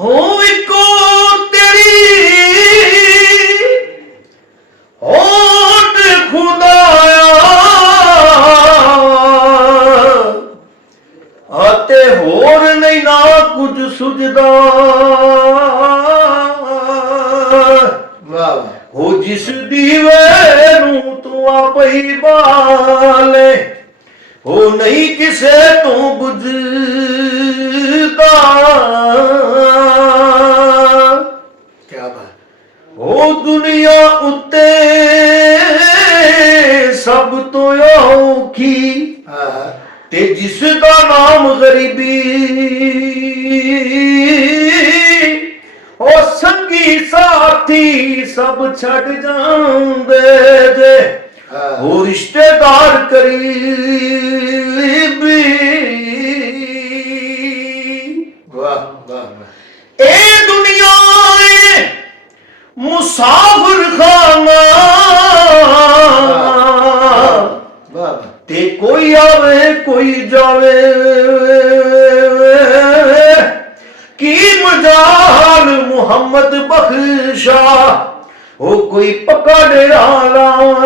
ਹੋ ਇੱਕੋ ਤੇਰੀ ਹੋਟ ਖੁਦਾਇਆ ਅਤੇ ਹੋਰ ਨਹੀਂ ਨਾ ਕੁਝ ਸੁਝਦਾ। ਵਾਹ ਹੋ ਜਿਸ ਦੀਵੇ ਨੂੰ ਤੂੰ ਆਪੇ ਹੀ ਬਾਲੇ, ਹੋ ਨਹੀਂ ਕਿਸੇ ਤੋਂ ਬੁਝਦਾ। ਕੀ ਬਾਤ। ਹੋ ਦੁਨੀਆ ਉੱਤੇ ਸਭ ਤੋਂ ਔਖੀ ਹਾਂ ਤੇ ਜਿਸ ਦਾ ਨਾਮ ਗਰੀਬੀ, ਉਹ ਸੰਗੀ ਸਾਥੀ ਸਭ ਛੱਡ ਜਾਂਦੇ ਜੇ, ਹੋ ਰਿਸ਼ਤੇਦਾਰ ਕਰੀਬੀ। ਵਾਹ ਵਾਹ ਇਹ ਦੁਨੀਆ ਏ ਮੁਸਾਫਿਰ ਖਾਨਾ, ਵਾਹ ਤੇ ਕੋਈ ਆਵੇ ਕੋਈ ਜਾਵੇ, ਕੀ ਮਜਾਲ ਮੁਹੰਮਦ ਬਖਸ਼ਾ, ਉਹ ਕੋਈ ਪੱਕਾ ਡੇਰਾ ਲਾਵੇ।